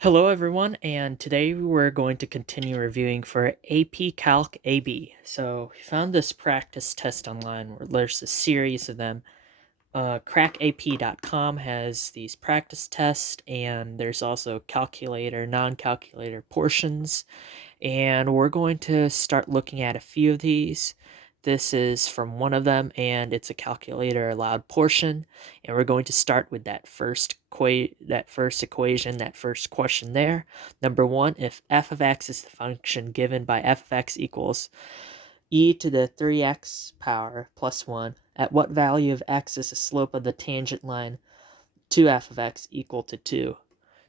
Hello everyone, and today we're going to continue reviewing for AP Calc AB. So we found this practice test online where there's a series of them. Crackap.com has these practice tests, and there's also calculator, non-calculator portions, and we're going to start looking at a few of these. This is from one of them, and it's a calculator allowed portion, and we're going to start with that first equation, that first question there. Number one, if f of x is the function given by f of x equals e to the 3x power plus 1, at what value of x is the slope of the tangent line to f of x equal to 2?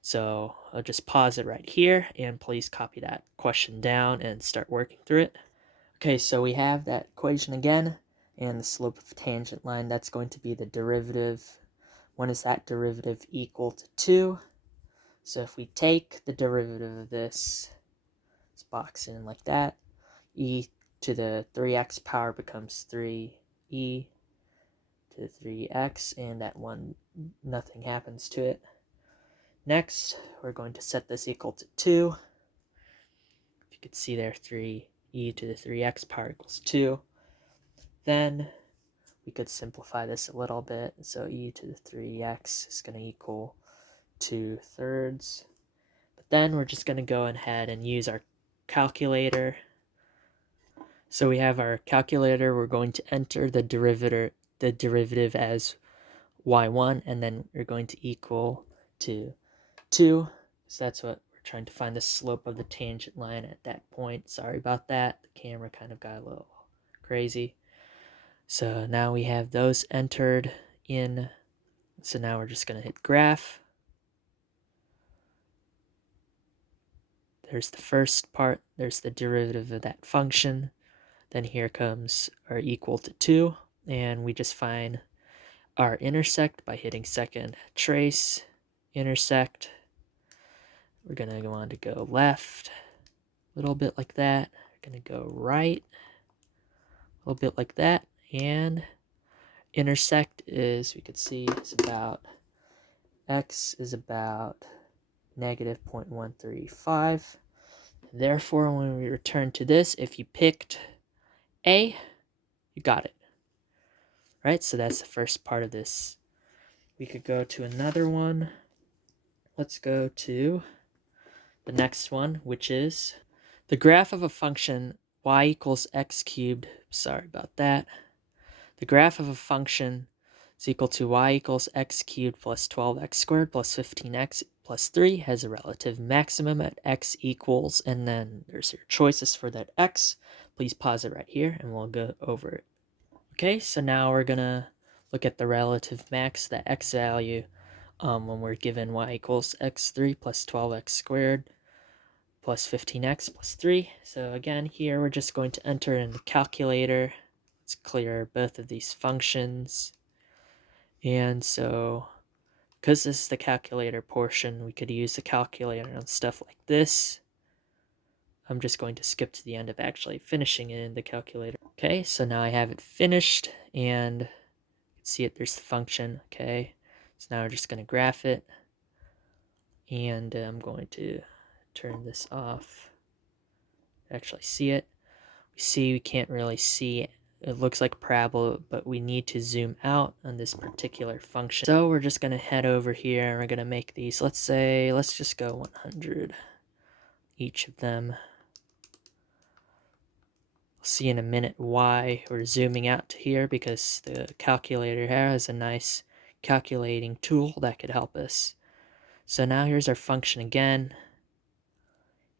So I'll just pause it right here, and please copy that question down and start working through it. Okay, so we have that equation again, and the slope of tangent line, that's going to be the derivative. When is that derivative equal to 2? So if we take the derivative of this, let's box it in like that, e to the 3x power becomes 3e to the 3x, and that one, nothing happens to it. Next, we're going to set this equal to 2. If you could see there, 3e to the 3x power equals 2. Then we could simplify this a little bit. So e to the 3x is going to equal 2/3. But then we're just going to go ahead and use our calculator. So we have our calculator. We're going to enter the derivative as y1, and then we're going to equal to 2. So that's what we're trying to find, the slope of the tangent line at that point. Sorry about that. The camera kind of got a little crazy. So now we have those entered in. So now we're just going to hit graph. There's the first part. There's the derivative of that function. Then here comes our equal to 2. And we just find our intersect by hitting second trace, intersect. We're going to go on to go left, a little bit like that. We're going to go right, a little bit like that. And intersect is, we could see, is about, x is about negative 0.135. Therefore, when we return to this, if you picked A, you got it. Right? So that's the first part of this. We could go to another one. Let's go to the next one, which is the graph of a function y equals x cubed. Sorry about that. The graph of a function is equal to y equals x cubed plus 12x squared plus 15x plus 3 has a relative maximum at x equals, and then there's your choices for that x. Please pause it right here and we'll go over it. Okay, so now we're gonna look at the relative max, the x value, when we're given y equals x3 plus 12x squared plus 15x plus 3. So again, here we're just going to enter in the calculator. Let's clear both of these functions. And so, because this is the calculator portion, we could use the calculator on stuff like this. I'm just going to skip to the end of actually finishing it in the calculator. Okay, so now I have it finished, and you can see it, there's the function. Okay, so now we're just going to graph it, and I'm going to turn this off to actually see it. We can't really see it. It looks like parabola, but we need to zoom out on this particular function. So we're just going to head over here, and we're going to make these, let's just go 100 each of them. We'll see in a minute why we're zooming out to here, because the calculator here has a nice calculating tool that could help us. So now here's our function again.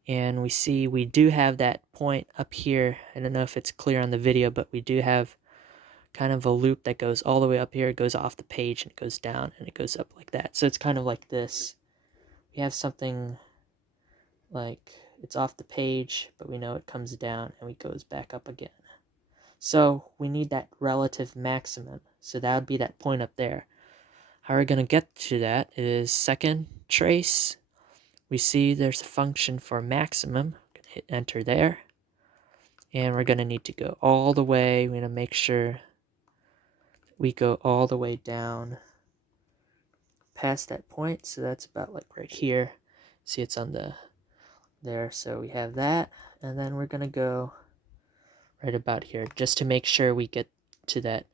And we see we do have that point up here. I don't know if it's clear on the video, but we do have kind of a loop that goes all the way up here. It goes off the page and it goes down and it goes up like that. So it's kind of like this. We have something like it's off the page, but we know it comes down and it goes back up again. So we need that relative maximum. So that would be that point up there. How we're going to get to that is second trace. We see there's a function for maximum. Hit enter there. And we're going to need to go all the way. We're going to make sure we go all the way down past that point. So that's about like right here. See, it's on the there, so we have that, and then we're gonna go right about here just to make sure we get to that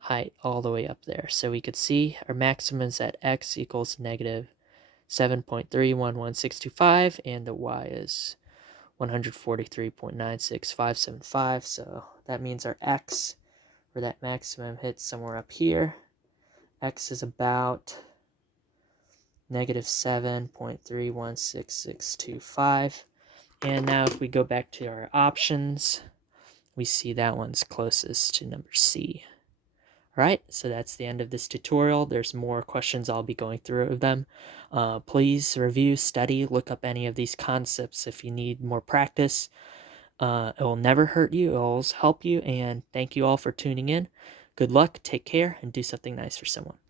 height all the way up there. So we could see our maximum is at x equals negative 7.31165, and the y is 143.96575. So that means our x for that maximum hits somewhere up here. X is about negative 7.316625. And now if we go back to our options, we see that one's closest to number C. All right, so that's the end of this tutorial. There's more questions I'll be going through of them. Please review, study, look up any of these concepts if you need more practice. It will never hurt you, it will always help you, and thank you all for tuning in. Good luck, take care, and do something nice for someone.